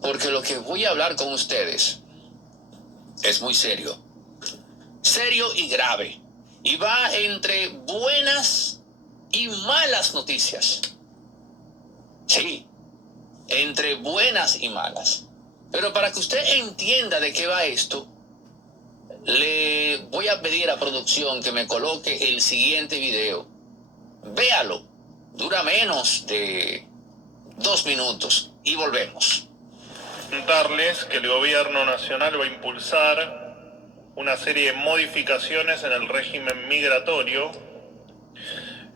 porque lo que voy a hablar con ustedes es muy serio. Serio y grave. Y va entre buenas y malas noticias. Sí, entre buenas y malas. Pero para que usted entienda de qué va esto, le voy a pedir a producción que me coloque el siguiente video. Véalo. Dura menos de 2 minutos y volvemos. Contarles que el gobierno nacional va a impulsar una serie de modificaciones en el régimen migratorio.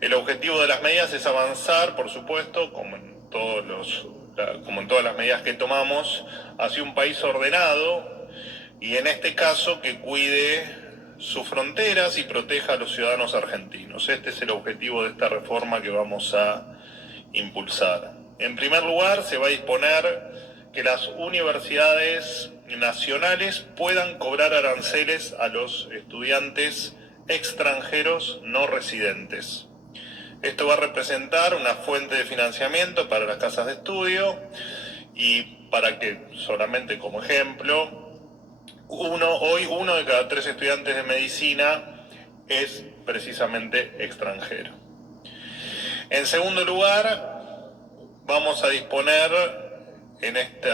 El objetivo de las medidas es avanzar, por supuesto, como en todas las medidas que tomamos, hacia un país ordenado y en este caso que cuide sus fronteras y proteja a los ciudadanos argentinos. Este es el objetivo de esta reforma que vamos a impulsar. En primer lugar, se va a disponer que las universidades nacionales puedan cobrar aranceles a los estudiantes extranjeros no residentes. Esto va a representar una fuente de financiamiento para las casas de estudio y para que, solamente como ejemplo, hoy uno de cada 3 estudiantes de medicina es precisamente extranjero. En segundo lugar, vamos a disponer en este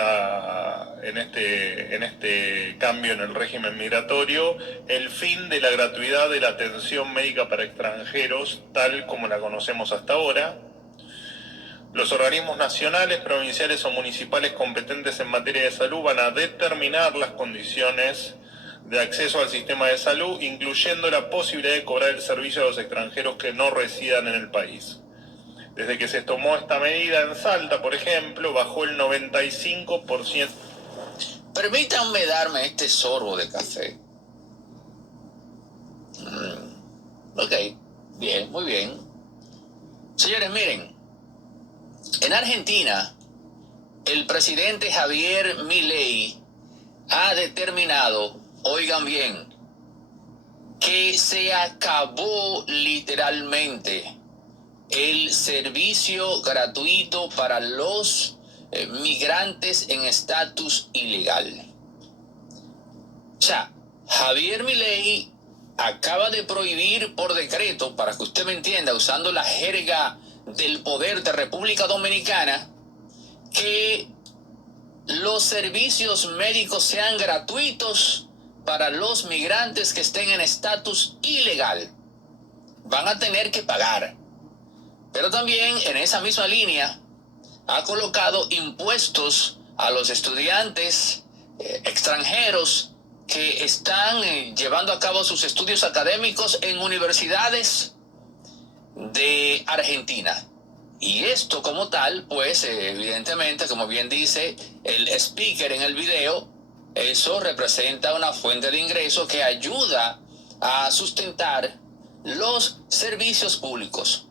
cambio en el régimen migratorio el fin de la gratuidad de la atención médica para extranjeros tal como la conocemos hasta ahora. Los organismos nacionales, provinciales o municipales competentes en materia de salud van a determinar las condiciones de acceso al sistema de salud, incluyendo la posibilidad de cobrar el servicio a los extranjeros que no residan en el país. Desde que se tomó esta medida en Salta, por ejemplo, bajó el 95%. Permítanme darme este sorbo de café. Ok, bien, muy bien. Señores, miren, en Argentina, el presidente Javier Milei ha determinado, oigan bien, que se acabó literalmente el servicio gratuito para los migrantes en estatus ilegal. O sea, Javier Milei acaba de prohibir por decreto, para que usted me entienda, usando la jerga del poder de República Dominicana, que los servicios médicos sean gratuitos para los migrantes que estén en estatus ilegal. Van a tener que pagar. Pero también en esa misma línea ha colocado impuestos a los estudiantes extranjeros que están llevando a cabo sus estudios académicos en universidades de Argentina. Y esto como tal, pues evidentemente, como bien dice el speaker en el video, eso representa una fuente de ingreso que ayuda a sustentar los servicios públicos.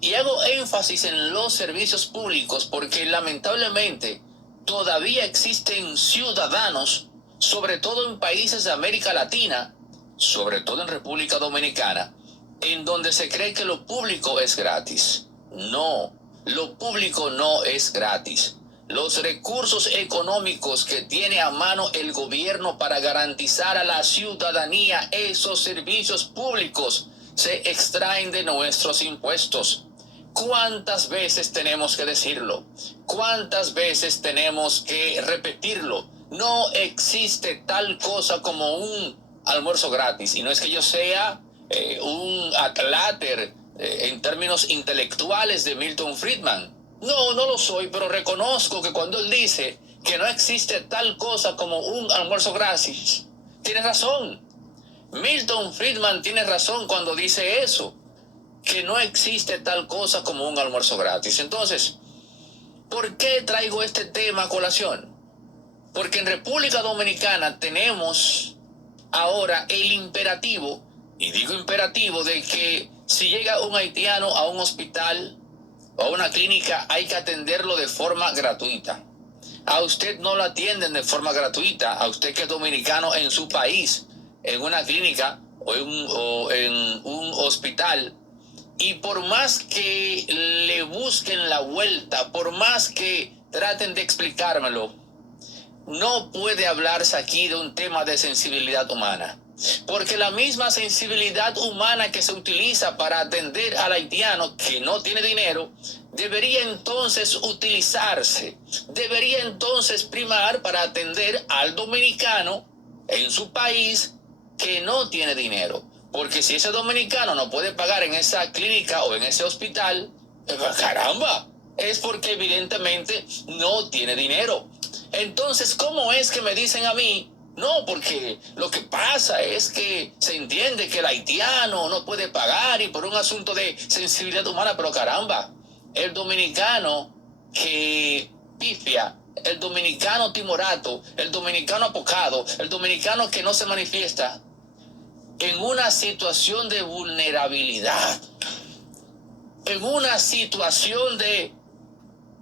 Y hago énfasis en los servicios públicos porque lamentablemente todavía existen ciudadanos, sobre todo en países de América Latina, sobre todo en República Dominicana, en donde se cree que lo público es gratis. No, lo público no es gratis. Los recursos económicos que tiene a mano el gobierno para garantizar a la ciudadanía esos servicios públicos se extraen de nuestros impuestos. ¿Cuántas veces tenemos que decirlo? ¿Cuántas veces tenemos que repetirlo? No existe tal cosa como un almuerzo gratis. Y no es que yo sea un atláter en términos intelectuales de Milton Friedman. No, no lo soy, pero reconozco que cuando él dice que no existe tal cosa como un almuerzo gratis, tiene razón. Milton Friedman tiene razón cuando dice eso, que no existe tal cosa como un almuerzo gratis. Entonces, ¿por qué traigo este tema a colación? Porque en República Dominicana tenemos ahora el imperativo, y digo imperativo, de que si llega un haitiano a un hospital o a una clínica hay que atenderlo de forma gratuita. A usted no lo atienden de forma gratuita, a usted que es dominicano en su país, en una clínica o en un hospital. Y por más que le busquen la vuelta, por más que traten de explicármelo, no puede hablarse aquí de un tema de sensibilidad humana. Porque la misma sensibilidad humana que se utiliza para atender al haitiano que no tiene dinero, debería entonces utilizarse, debería entonces primar para atender al dominicano en su país que no tiene dinero. Porque si ese dominicano no puede pagar en esa clínica o en ese hospital, caramba, es porque evidentemente no tiene dinero. Entonces, ¿cómo es que me dicen a mí? No, porque lo que pasa es que se entiende que el haitiano no puede pagar y por un asunto de sensibilidad humana, pero caramba, el dominicano que pifia, el dominicano timorato, el dominicano apocado, el dominicano que no se manifiesta en una situación de vulnerabilidad, en una situación de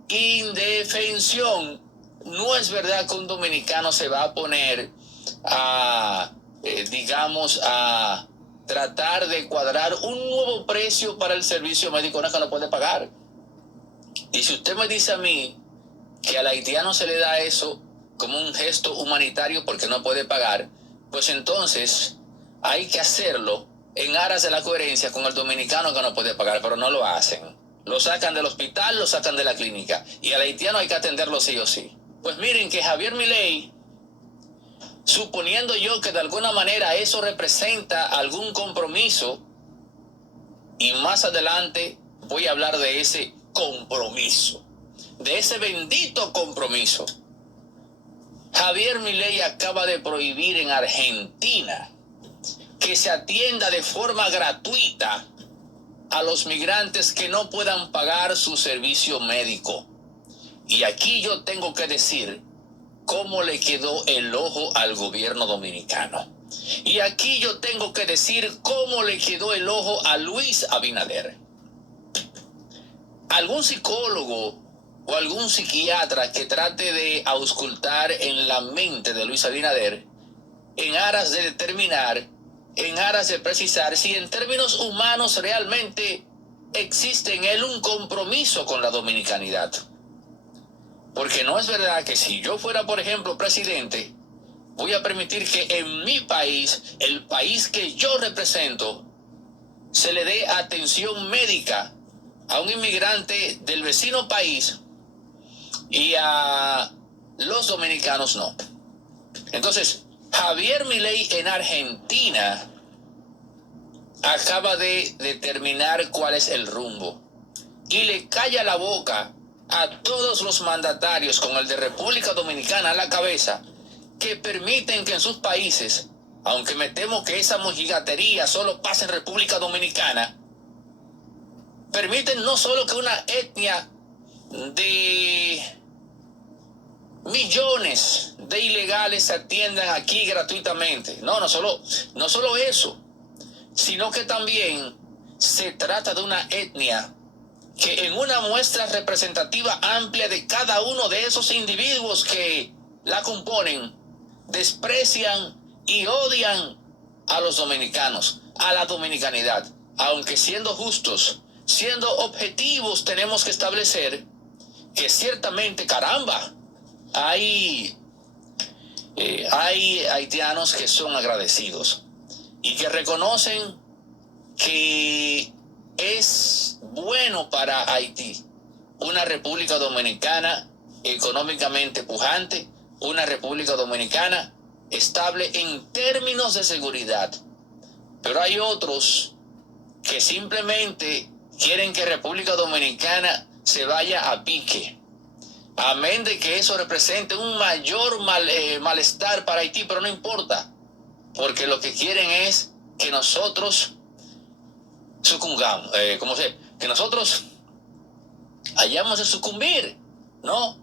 indefensión, no es verdad que un dominicano se va a poner a, digamos, a tratar de cuadrar un nuevo precio para el servicio médico que no puede pagar. Y si usted me dice a mí que al haitiano se le da eso como un gesto humanitario porque no puede pagar, pues entonces hay que hacerlo en aras de la coherencia con el dominicano que no puede pagar, pero no lo hacen. Lo sacan del hospital, lo sacan de la clínica, y al haitiano hay que atenderlo sí o sí. Pues miren que Javier Milei, suponiendo yo que de alguna manera eso representa algún compromiso, y más adelante voy a hablar de ese compromiso, de ese bendito compromiso. Javier Milei acaba de prohibir en Argentina que se atienda de forma gratuita a los migrantes que no puedan pagar su servicio médico. Y aquí yo tengo que decir cómo le quedó el ojo al gobierno dominicano. Y aquí yo tengo que decir cómo le quedó el ojo a Luis Abinader. Algún psicólogo o algún psiquiatra que trate de auscultar en la mente de Luis Abinader en aras de determinar, en aras de precisar si en términos humanos realmente existe en él un compromiso con la dominicanidad. Porque no es verdad que si yo fuera, por ejemplo, presidente, voy a permitir que en mi país, el país que yo represento, se le dé atención médica a un inmigrante del vecino país y a los dominicanos no. Entonces, Javier Milei en Argentina acaba de determinar cuál es el rumbo y le calla la boca a todos los mandatarios con el de República Dominicana a la cabeza que permiten que en sus países, aunque me temo que esa mojigatería solo pasa en República Dominicana, permiten no solo que una etnia de millones de ilegales se atiendan aquí gratuitamente. No solo eso, sino que también se trata de una etnia que en una muestra representativa amplia de cada uno de esos individuos que la componen, desprecian y odian a los dominicanos, a la dominicanidad. Aunque siendo justos, siendo objetivos, tenemos que establecer que ciertamente, caramba, hay haitianos que son agradecidos y que reconocen que es bueno para Haití una República Dominicana económicamente pujante, una República Dominicana estable en términos de seguridad. Pero hay otros que simplemente quieren que República Dominicana se vaya a pique, amén de que eso represente un mayor malestar para Haití, pero no importa, porque lo que quieren es que nosotros sucumbamos, que nosotros hayamos de sucumbir, ¿no?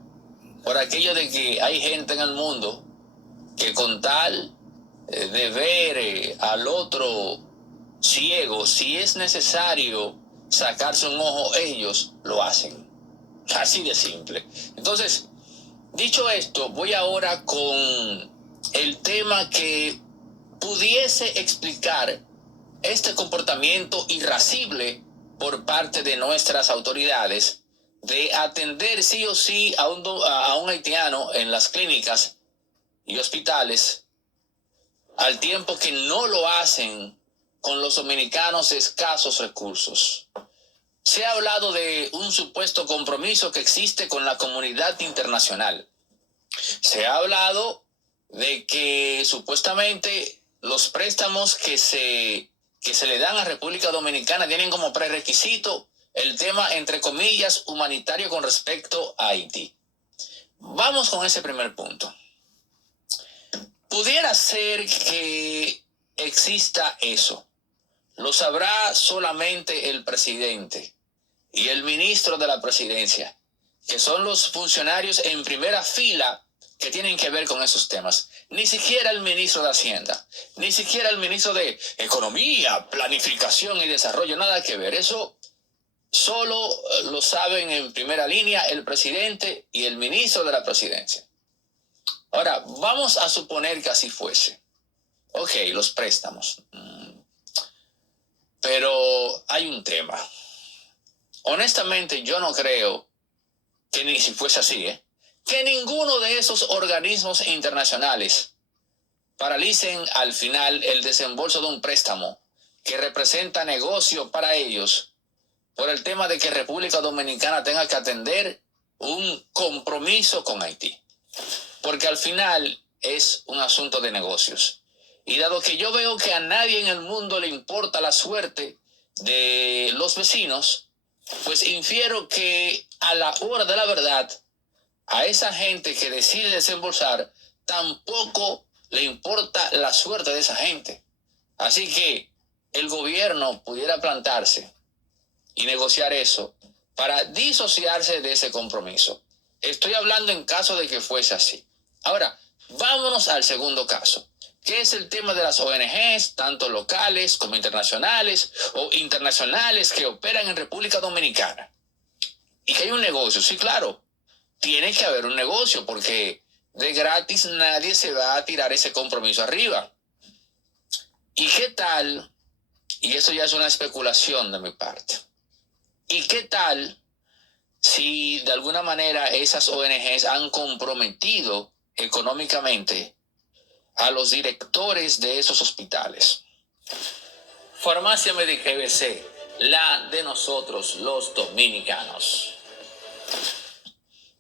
Por aquello de que hay gente en el mundo que con tal de ver al otro ciego, si es necesario sacarse un ojo, ellos lo hacen. Así de simple. Entonces, dicho esto, voy ahora con el tema que pudiese explicar este comportamiento irascible por parte de nuestras autoridades de atender sí o sí a un haitiano en las clínicas y hospitales, al tiempo que no lo hacen con los dominicanos de escasos recursos. Se ha hablado de un supuesto compromiso que existe con la comunidad internacional. Se ha hablado de que supuestamente los préstamos que se le dan a República Dominicana tienen como prerequisito el tema, entre comillas, humanitario con respecto a Haití. Vamos con ese primer punto. Pudiera ser que exista eso. Lo sabrá solamente el presidente y el ministro de la presidencia, que son los funcionarios en primera fila que tienen que ver con esos temas. Ni siquiera el ministro de Hacienda, ni siquiera el ministro de Economía, Planificación y Desarrollo, nada que ver. Eso solo lo saben en primera línea el presidente y el ministro de la presidencia. Ahora, vamos a suponer que así fuese. Ok, los préstamos. Pero hay un tema. Honestamente, yo no creo que ni si fuese así, que ninguno de esos organismos internacionales paralicen al final el desembolso de un préstamo que representa negocio para ellos por el tema de que República Dominicana tenga que atender un compromiso con Haití. Porque al final es un asunto de negocios. Y dado que yo veo que a nadie en el mundo le importa la suerte de los vecinos, pues infiero que a la hora de la verdad, a esa gente que decide desembolsar, tampoco le importa la suerte de esa gente. Así que el gobierno pudiera plantarse y negociar eso para disociarse de ese compromiso. Estoy hablando en caso de que fuese así. Ahora, vámonos al segundo caso, que es el tema de las ONGs, tanto locales como internacionales, o internacionales que operan en República Dominicana. Y que hay un negocio, sí, claro, tiene que haber un negocio, porque de gratis nadie se va a tirar ese compromiso arriba. ¿Y qué tal? Y esto ya es una especulación de mi parte. ¿Y qué tal si de alguna manera esas ONGs han comprometido económicamente a los directores de esos hospitales? Farmacia Médica IBC, la de nosotros los dominicanos.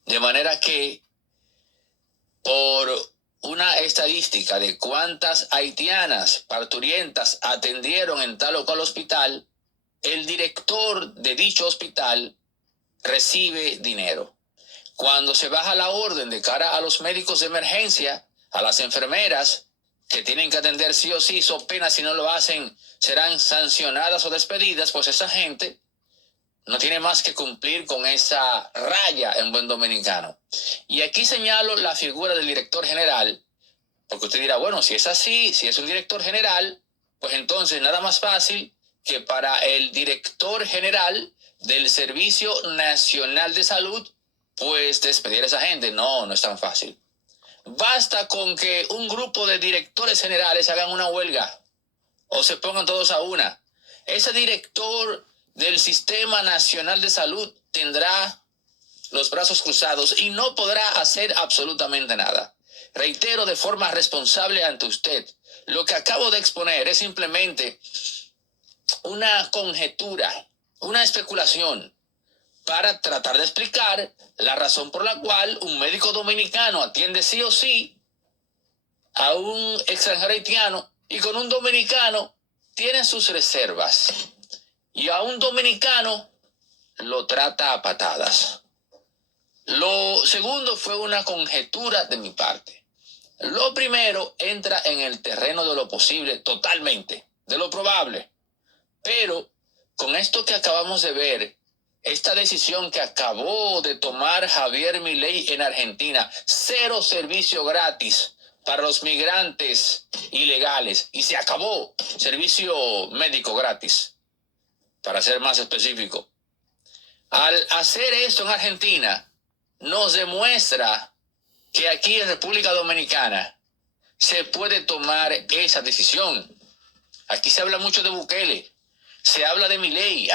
De manera que, por una estadística de cuántas haitianas parturientas atendieron en tal o cual hospital, el director de dicho hospital recibe dinero. Cuando se baja la orden de cara a los médicos de emergencia, a las enfermeras que tienen que atender sí o sí, so pena si no lo hacen, serán sancionadas o despedidas, pues esa gente no tiene más que cumplir con esa raya en buen dominicano. Y aquí señalo la figura del director general, porque usted dirá, bueno, si es así, si es un director general, pues entonces nada más fácil que para el director general del Servicio Nacional de Salud, pues despedir a esa gente. No, no es tan fácil. Basta con que un grupo de directores generales hagan una huelga o se pongan todos a una. Ese director del Sistema Nacional de Salud tendrá los brazos cruzados y no podrá hacer absolutamente nada. Reitero de forma responsable ante usted, lo que acabo de exponer es simplemente una conjetura, una especulación, para tratar de explicar la razón por la cual un médico dominicano atiende sí o sí a un extranjero haitiano y con un dominicano tiene sus reservas y a un dominicano lo trata a patadas. Lo segundo fue una conjetura de mi parte. Lo primero entra en el terreno de lo posible totalmente, de lo probable. Pero con esto que acabamos de ver, esta decisión que acabó de tomar Javier Milei en Argentina, 0 servicio gratis para los migrantes ilegales, y se acabó servicio médico gratis, para ser más específico. Al hacer esto en Argentina, nos demuestra que aquí en República Dominicana se puede tomar esa decisión. Aquí se habla mucho de Bukele, se habla de Milei,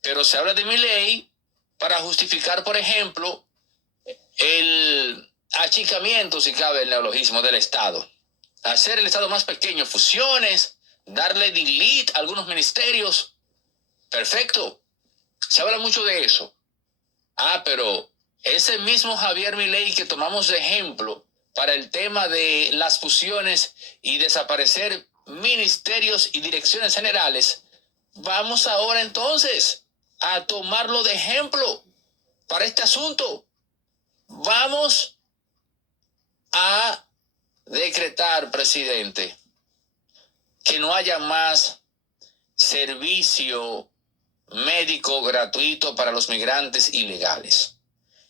pero se habla de Milei para justificar, por ejemplo, el achicamiento, si cabe el neologismo, del Estado. Hacer el Estado más pequeño, fusiones, darle delete a algunos ministerios. Perfecto. Se habla mucho de eso. Pero ese mismo Javier Milei que tomamos de ejemplo para el tema de las fusiones y desaparecer ministerios y direcciones generales, vamos ahora entonces a tomarlo de ejemplo para este asunto. Vamos a decretar, presidente, que no haya más servicio médico gratuito para los migrantes ilegales.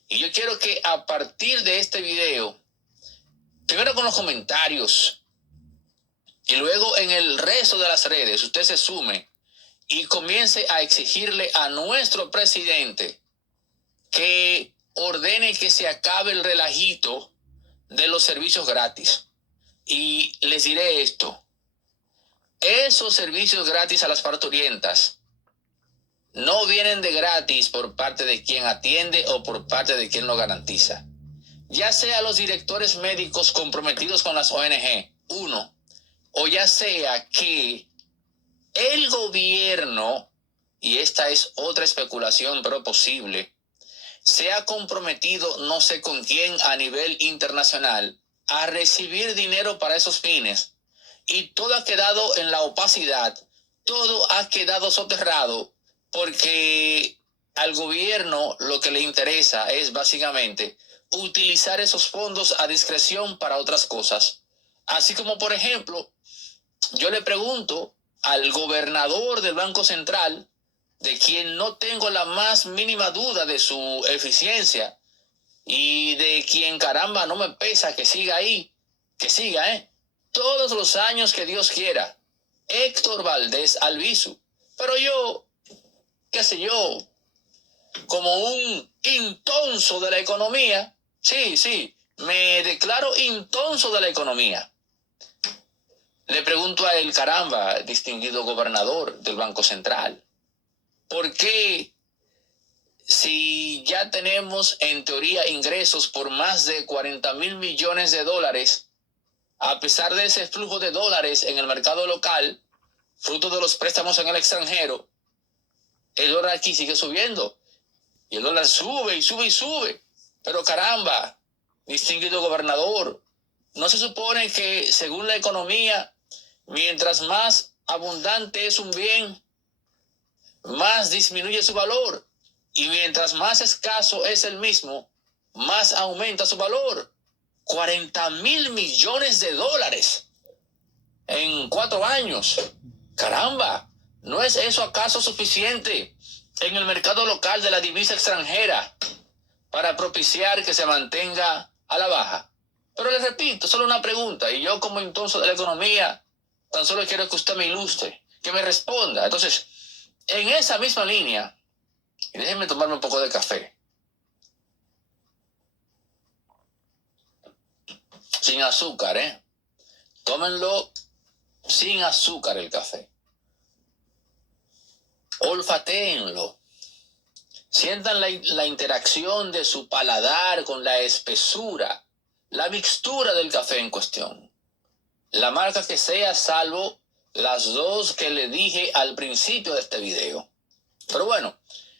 Y yo quiero que a partir de este video, primero con los comentarios y luego en el resto de las redes, usted se sume y comience a exigirle a nuestro presidente que ordene que se acabe el relajito de los servicios gratis. Y les diré esto: esos servicios gratis a las parturientas no vienen de gratis por parte de quien atiende o por parte de quien lo garantiza. Ya sea los directores médicos comprometidos con las ONG, uno, o ya sea que el gobierno, y esta es otra especulación pero posible, se ha comprometido no sé con quién a nivel internacional a recibir dinero para esos fines, y todo ha quedado en la opacidad, todo ha quedado soterrado, porque al gobierno lo que le interesa es básicamente utilizar esos fondos a discreción para otras cosas. Así como, por ejemplo, yo le pregunto al gobernador del Banco Central, de quien no tengo la más mínima duda de su eficiencia y de quien, caramba, no me pesa que siga ahí, que siga, todos los años que Dios quiera, Héctor Valdés Albizu. Pero yo, qué sé yo, como un intonso de la economía, sí, me declaro intonso de la economía. Le pregunto a él, caramba, distinguido gobernador del Banco Central, ¿por qué, si ya tenemos en teoría ingresos por más de 40,000 millones de dólares, a pesar de ese flujo de dólares en el mercado local, fruto de los préstamos en el extranjero, el dólar aquí sigue subiendo? Y el dólar sube y sube y sube. Pero caramba, distinguido gobernador, ¿no se supone que según la economía, mientras más abundante es un bien, más disminuye su valor? Y mientras más escaso es el mismo, más aumenta su valor. 40,000 millones de dólares en 4 años. Caramba, ¿no es eso acaso suficiente en el mercado local de la divisa extranjera para propiciar que se mantenga a la baja? Pero les repito, solo una pregunta, y yo como entonces de la economía, tan solo quiero que usted me ilustre, que me responda. Entonces, en esa misma línea, y déjenme tomarme un poco de café. Sin azúcar, Tómenlo sin azúcar el café. Olfatéenlo. Sientan la interacción de su paladar con la espesura, la mixtura del café en cuestión. La marca que sea, salvo las dos que le dije al principio de este video. Pero bueno,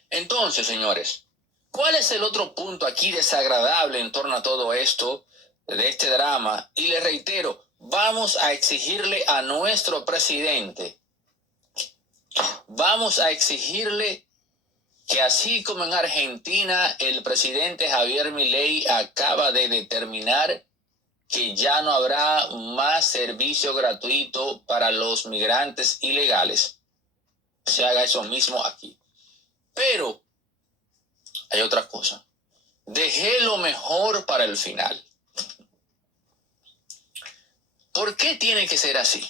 entonces, señores, ¿cuál es el otro punto aquí desagradable en torno a todo esto, de este drama? Y les reitero, vamos a exigirle a nuestro presidente, vamos a exigirle que así como en Argentina el presidente Javier Milei acaba de determinar que ya no habrá más servicio gratuito para los migrantes ilegales, se haga eso mismo aquí. Pero hay otra cosa. Dejé lo mejor para el final. ¿Por qué tiene que ser así?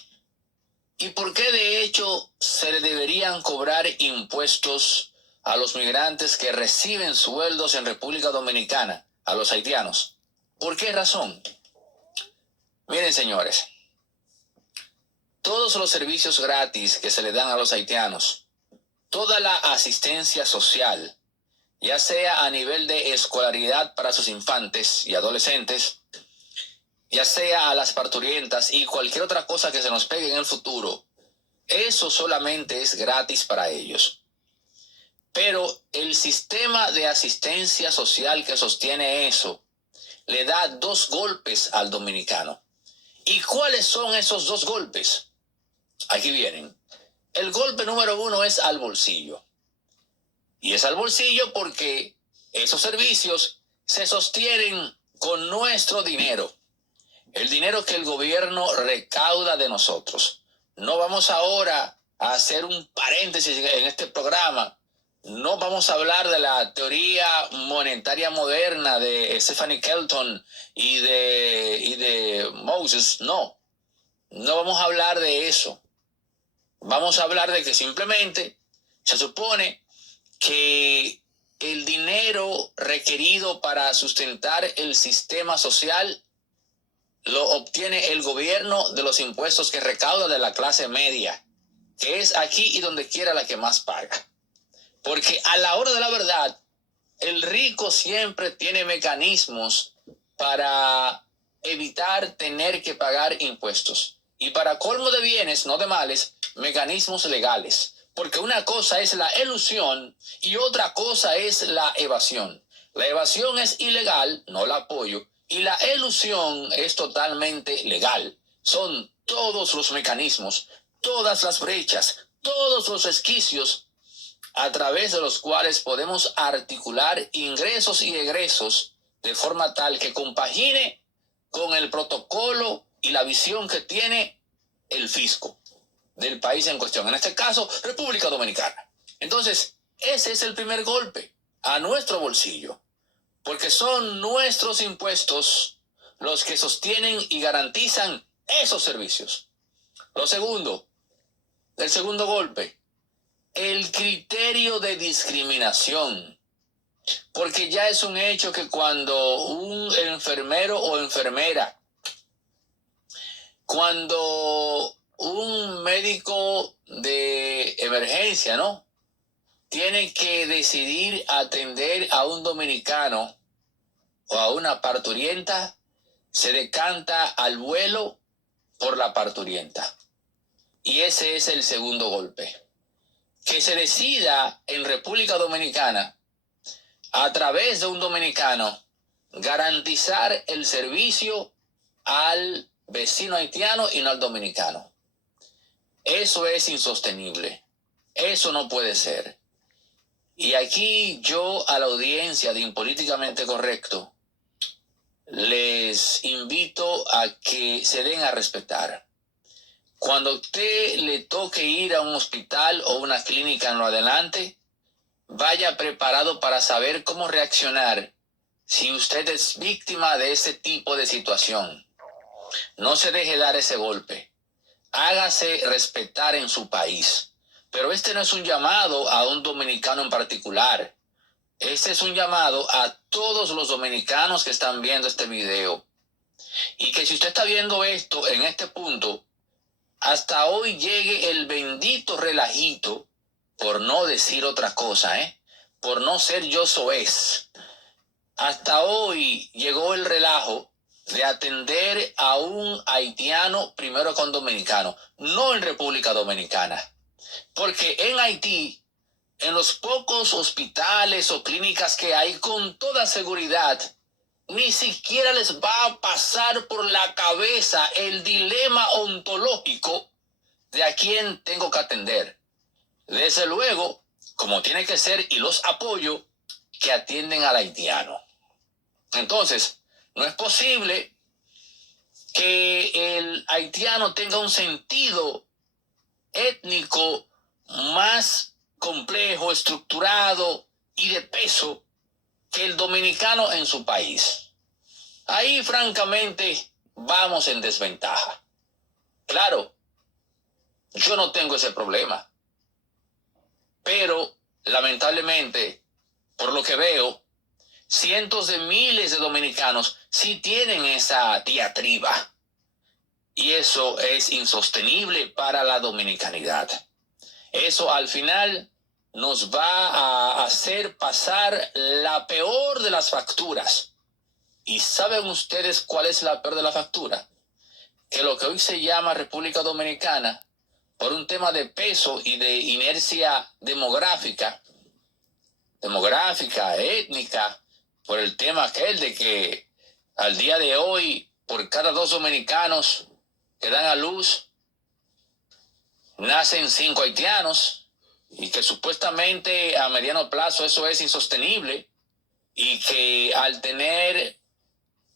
¿Y por qué de hecho se le deberían cobrar impuestos a los migrantes que reciben sueldos en República Dominicana, a los haitianos? ¿Por qué razón? Miren, señores, todos los servicios gratis que se le dan a los haitianos, toda la asistencia social, ya sea a nivel de escolaridad para sus infantes y adolescentes, ya sea a las parturientas y cualquier otra cosa que se nos pegue en el futuro, eso solamente es gratis para ellos. Pero el sistema de asistencia social que sostiene eso le da 2 golpes al dominicano. ¿Y cuáles son esos 2 golpes? Aquí vienen. El golpe número 1 es al bolsillo. Y es al bolsillo porque esos servicios se sostienen con nuestro dinero. El dinero que el gobierno recauda de nosotros. No vamos ahora a hacer un paréntesis en este programa. No vamos a hablar de la teoría monetaria moderna de Stephanie Kelton y de Moses. No vamos a hablar de eso. Vamos a hablar de que simplemente se supone que el dinero requerido para sustentar el sistema social lo obtiene el gobierno de los impuestos que recauda de la clase media, que es aquí y donde quiera la que más paga. Porque a la hora de la verdad, el rico siempre tiene mecanismos para evitar tener que pagar impuestos. Y para colmo de bienes, no de males, mecanismos legales. Porque una cosa es la elusión y otra cosa es la evasión. La evasión es ilegal, no la apoyo, y la elusión es totalmente legal. Son todos los mecanismos, todas las brechas, todos los resquicios a través de los cuales podemos articular ingresos y egresos de forma tal que compagine con el protocolo y la visión que tiene el fisco del país en cuestión, en este caso, República Dominicana. Entonces, ese es el primer golpe a nuestro bolsillo, porque son nuestros impuestos los que sostienen y garantizan esos servicios. Lo segundo, el segundo golpe, el criterio de discriminación, porque ya es un hecho que cuando un enfermero o enfermera, cuando un médico de emergencia, ¿no?, tiene que decidir atender a un dominicano o a una parturienta, se decanta al vuelo por la parturienta. Y ese es el segundo golpe. Que se decida en República Dominicana, a través de un dominicano, garantizar el servicio al vecino haitiano y no al dominicano. Eso es insostenible. Eso no puede ser. Y aquí yo a la audiencia de Impolíticamente Correcto les invito a que se den a respetar. Cuando a usted le toque ir a un hospital o una clínica en lo adelante, vaya preparado para saber cómo reaccionar si usted es víctima de ese tipo de situación. No se deje dar ese golpe. Hágase respetar en su país. Pero este no es un llamado a un dominicano en particular. Este es un llamado a todos los dominicanos que están viendo este video. Y que si usted está viendo esto en este punto, hasta hoy llegue el bendito relajito, por no decir otra cosa, por no ser yo soez. Hasta hoy llegó el relajo de atender a un haitiano primero con dominicano, no en República Dominicana. Porque en Haití, en los pocos hospitales o clínicas que hay, con toda seguridad, ni siquiera les va a pasar por la cabeza el dilema ontológico de a quién tengo que atender. Desde luego, como tiene que ser, y los apoyo, que atienden al haitiano. Entonces, no es posible que el haitiano tenga un sentido étnico más complejo, estructurado y de peso que el dominicano en su país. Ahí, francamente, vamos en desventaja. Claro, yo no tengo ese problema, pero lamentablemente, por lo que veo, cientos de miles de dominicanos sí tienen esa diatriba. Y eso es insostenible para la dominicanidad. Eso al final nos va a hacer pasar la peor de las facturas. ¿Y saben ustedes cuál es la peor de la factura? Que lo que hoy se llama República Dominicana, por un tema de peso y de inercia demográfica, étnica, por el tema aquel de que al día de hoy, por cada 2 dominicanos que dan a luz, nacen 5 haitianos, y que supuestamente a mediano plazo eso es insostenible, y que al tener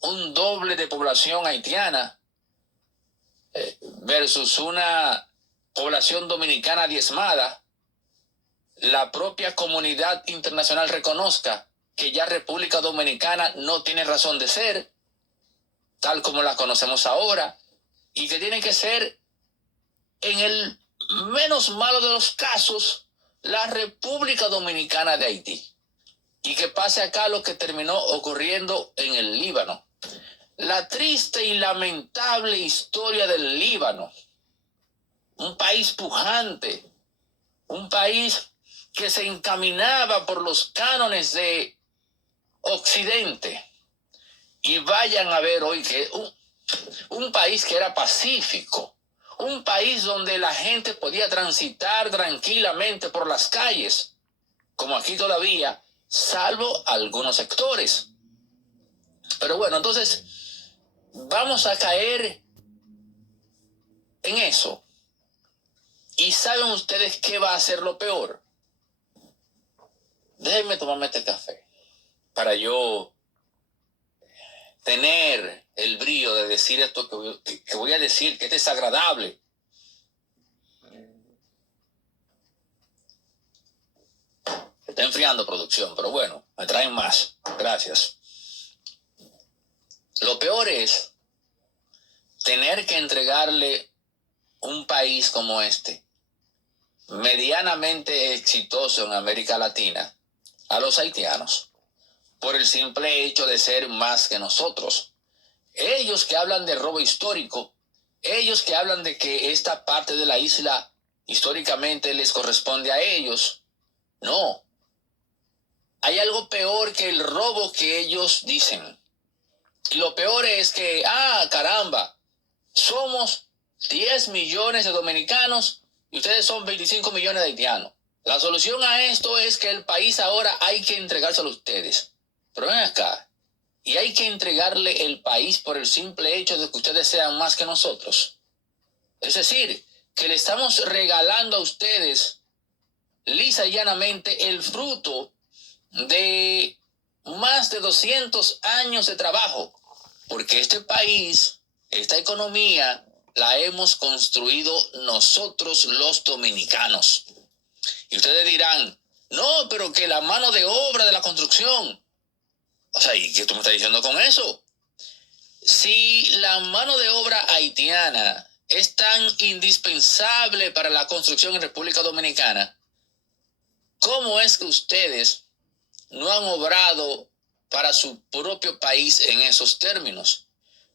un doble de población haitiana versus una población dominicana diezmada, la propia comunidad internacional reconozca que ya República Dominicana no tiene razón de ser, tal como la conocemos ahora, y que tiene que ser, en el menos malo de los casos, la República Dominicana de Haití. Y que pase acá lo que terminó ocurriendo en el Líbano. La triste y lamentable historia del Líbano. Un país pujante, un país que se encaminaba por los cánones de Occidente. Y vayan a ver hoy que un país que era pacífico, un país donde la gente podía transitar tranquilamente por las calles, como aquí todavía, salvo algunos sectores. Pero bueno, entonces vamos a caer en eso. ¿Y saben ustedes qué va a ser lo peor? Déjenme tomarme este café para yo tener el brío de decir esto que voy a decir, que es desagradable. Está enfriando producción, pero bueno, me traen más. Gracias. Lo peor es tener que entregarle un país como este, medianamente exitoso en América Latina, a los haitianos, por el simple hecho de ser más que nosotros. Ellos que hablan de robo histórico, ellos que hablan de que esta parte de la isla históricamente les corresponde a ellos, no. Hay algo peor que el robo que ellos dicen. Y lo peor es que, caramba, somos 10 millones de dominicanos y ustedes son 25 millones de haitianos. La solución a esto es que el país ahora hay que entregárselo a ustedes. Pero ven acá, y hay que entregarle el país por el simple hecho de que ustedes sean más que nosotros. Es decir, que le estamos regalando a ustedes lisa y llanamente el fruto de más de 200 años de trabajo, porque este país, esta economía, la hemos construido nosotros los dominicanos. Y ustedes dirán, no, pero que la mano de obra de la construcción. O sea, ¿y qué tú me estás diciendo con eso? Si la mano de obra haitiana es tan indispensable para la construcción en República Dominicana, ¿cómo es que ustedes no han obrado para su propio país en esos términos?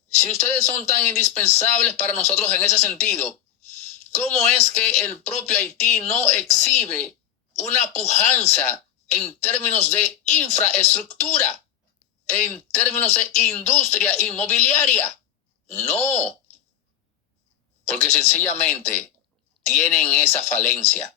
Si ustedes son tan indispensables para nosotros en ese sentido, ¿cómo es que el propio Haití no exhibe una pujanza en términos de infraestructura, en términos de industria inmobiliaria? No, porque sencillamente tienen esa falencia.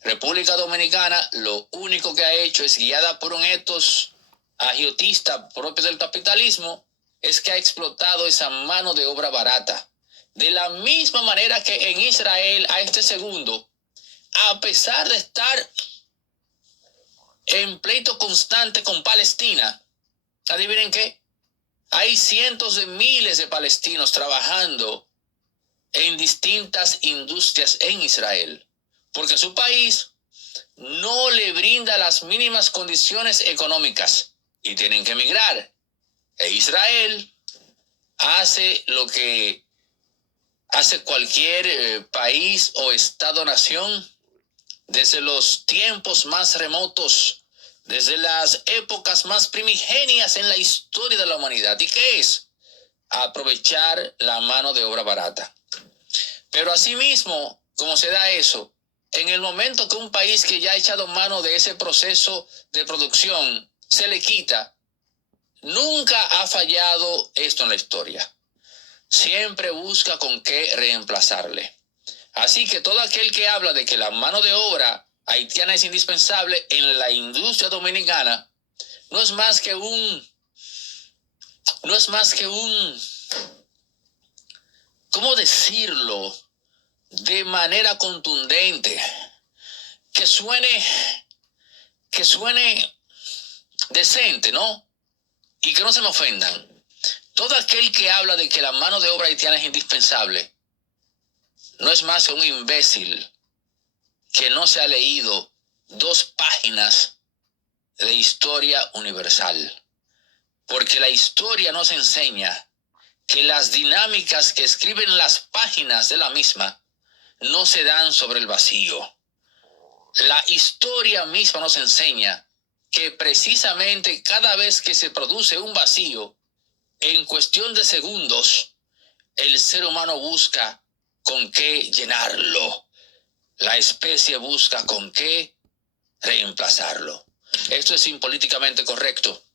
República Dominicana lo único que ha hecho es, guiada por un ethos agiotista propio del capitalismo, es que ha explotado esa mano de obra barata. De la misma manera que en Israel, a este segundo, a pesar de estar en pleito constante con Palestina, ¿adivinen qué? Hay cientos de miles de palestinos trabajando en distintas industrias en Israel, porque su país no le brinda las mínimas condiciones económicas y tienen que emigrar. E Israel hace lo que hace cualquier país o estado-nación desde los tiempos más remotos, desde las épocas más primigenias en la historia de la humanidad. ¿Y qué es? Aprovechar la mano de obra barata. Pero asimismo, como se da eso, en el momento que un país que ya ha echado mano de ese proceso de producción se le quita, nunca ha fallado esto en la historia. Siempre busca con qué reemplazarle. Así que todo aquel que habla de que la mano de obra haitiana es indispensable en la industria dominicana, no es más que un, ¿cómo decirlo? De manera contundente, que suene decente, ¿no? Y que no se me ofendan. Todo aquel que habla de que la mano de obra haitiana es indispensable, no es más que un imbécil que no se ha leído 2 páginas de historia universal. Porque la historia nos enseña que las dinámicas que escriben las páginas de la misma no se dan sobre el vacío. La historia misma nos enseña que precisamente cada vez que se produce un vacío, en cuestión de segundos, el ser humano busca con qué llenarlo. La especie busca con qué reemplazarlo. Esto es impolíticamente correcto.